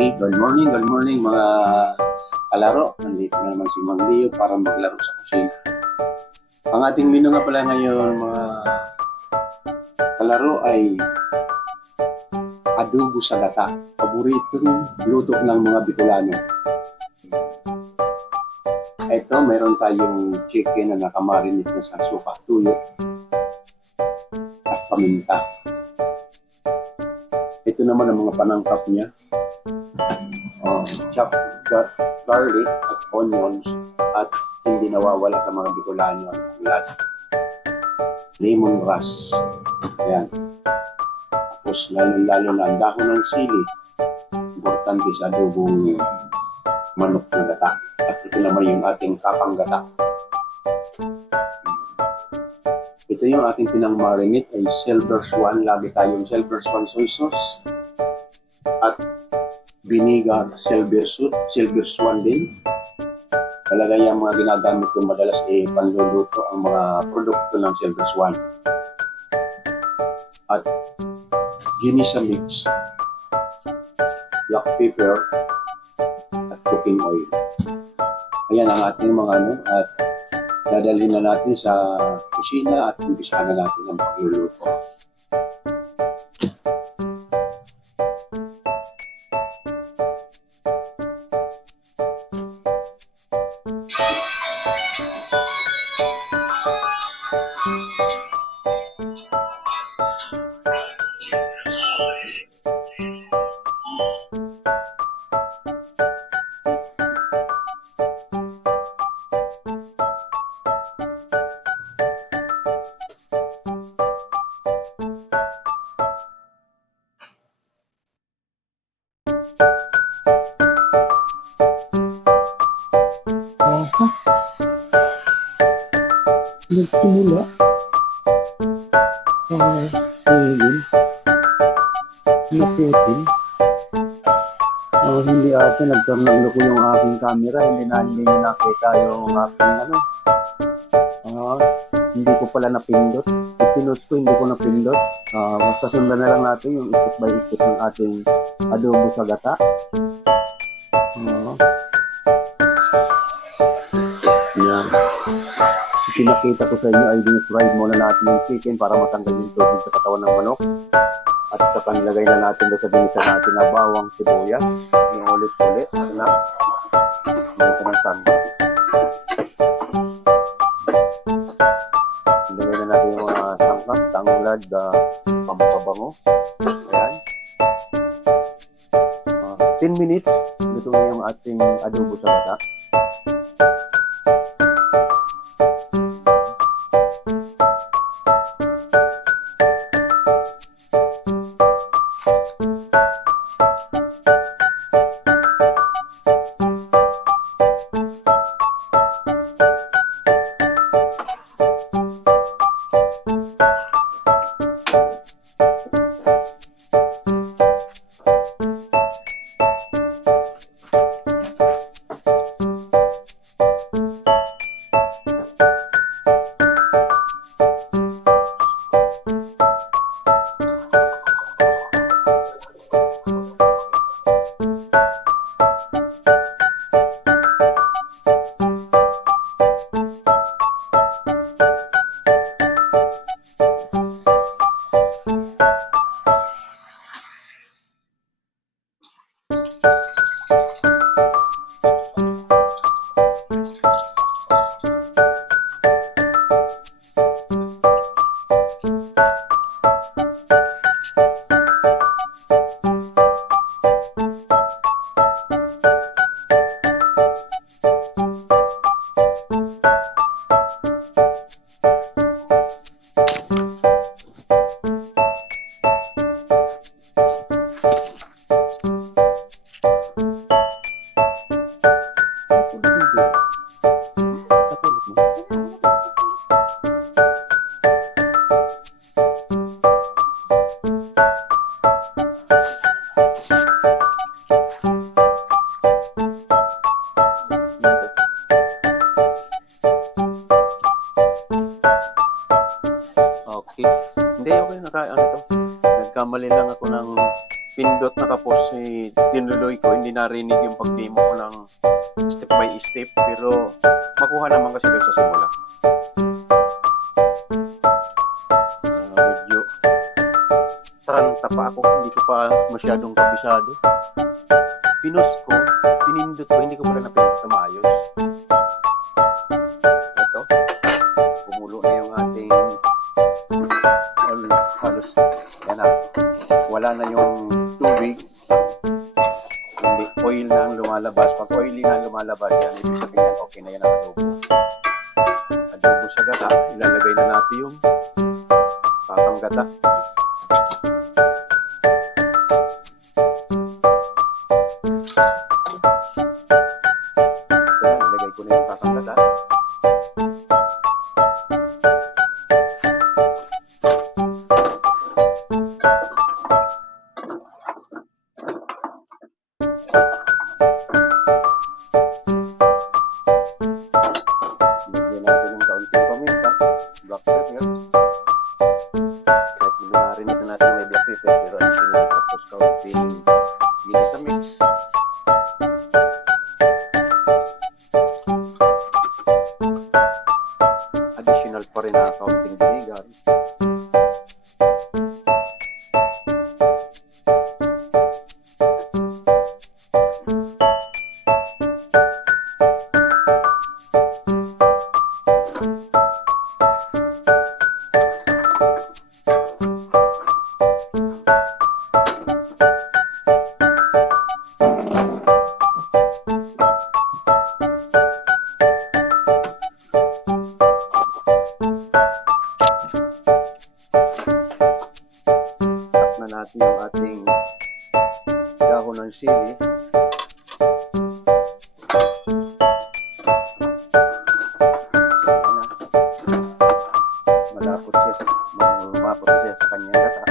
Okay, good morning mga kalaro. Nandito na naman si Mang Leo para maglaro sa kusina. Ang ating menu nga pala ngayon mga kalaro ay adobo sa gata. Paboritong luto ng mga Bicolano. Ito, mayroon tayong chicken na nakamarinate na sa suka, tuyo at paminta. Ito naman ang mga panangkap niya. Chopped garlic at onions at hindi nawawala sa mga Bicolano ang ulat. Lemongrass. Ayan. Tapos lalo na ang dahon ng sili. Importante sa adobong manok na gata. At ito naman yung ating kapang gata. Ito yung ating pinang-marinate ay Silver Swan. Lagi tayong Silver Swan soy sauce. At vinegar, Silver Swan din. Talaga yung mga ginagamit ko madalas panluluto ang mga produkto ng Silver Swan. At ginisa mix, black pepper, at cooking oil. Ayan ang ating mga at dadalhin na natin sa kusina at umpisahan na natin ang pagluluto. Nagsimula silin na putin. Hindi ate nagkarnaglo ko yung aking camera, hindi niya nakita yung aking hindi ko pala napindot. Pinost ko, hindi ko napindot. Basta sundan na lang natin yung step by step ng ating adobo sa gata. Yan. Pinakita ko sa inyo ay dinifry muna natin yung chicken para matanggal yung tubig sa katawan ng manok. At saka nilagay na natin doon sa dinisa natin na bawang sibuyas. Yung ulit-ulit na ito ng samba. Nilagay na natin yung mga sangkap, tanglad, pampabango. Ayan. 10 minutes, luto na yung ating adobo sa gata. tinuloy ko, hindi narinig yung pag-demo ko ng step by step, pero makuha naman kasi doon sa simula. Medyo taranta pa ako, hindi ko pa masyadong kabisado. Pinos ko, pinindot ko, hindi ko pala napindot na maayos. Ito, kumulo na yung ating halos, yan na, wala na yung tubig, hindi, oil na ang lumalabas. Pag oily na ang lumalabas, yan, ibig sabihin okay na yan ang adobo. Adobo sa gata, ilalagay na natin yung patang gata. Ilagay ko na yung patang gata. Lagyan natin ng kaunting paminta, black pepper. Kahit narinig na natin may black pepper, pero additional, tapos kaunting Vitamix. Additional pa rin na kaunting vinegar. Na natin yung ating dahon ng sili. Malapot siya sa kanyang gata. Malapot siya sa kanyang gata.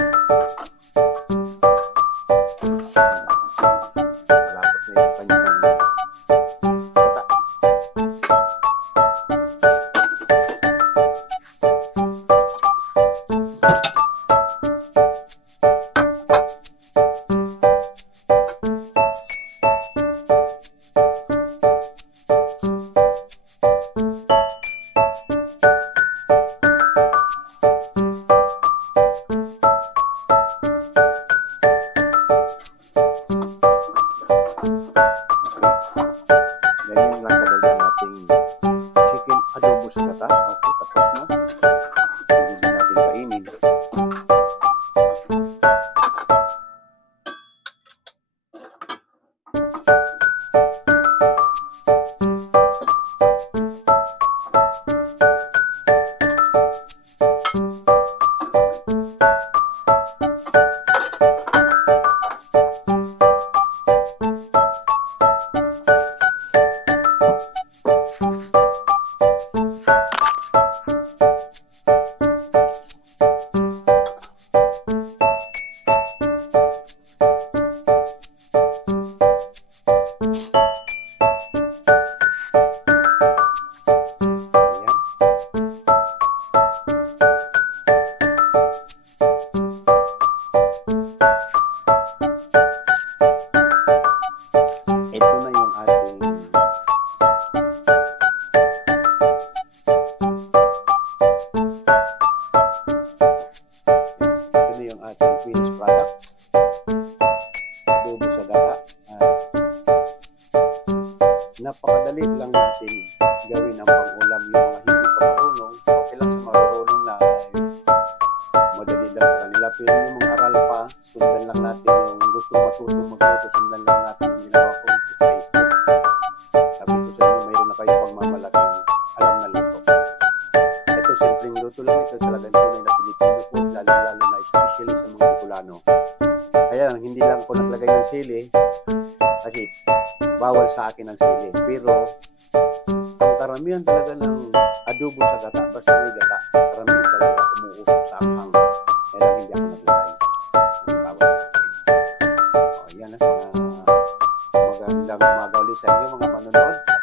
Ganyan lang kadali ang ating chicken adobo sa gata. Okay, tapos na. Hindi na natin kainin. Ito na yung ating finished product. Adobo sa gata. Napakadali lang natin gawin ang pang-ulam. Yung mga hindi pa marunong, okay lang sa marunong na madali lang sa kanila. Pero yung mga aral pa, sundan lang natin yung gusto matutong magluto, sundan lang natin yung ginawa ko sa Facebook. Sabi ko sa inyo, mayroon na kayo pang mamalaking alam na luto. Ito, simpleng luto lang ito. Talagang tunay na Pilipino po, lalo-lalo na especially sa mga Bicolano. Kaya hindi lang ko naglagay ng sili kasi bawal sa akin ang sili. Pero ang karamihan talaga ng adobo sa gata, basta may gata, karamihan talaga umuusok sa anghang. Kaya lang hindi ako naglagay. Bawal sa akin. O, yan ang mga magandang umaga ulit sa inyo mga manonood.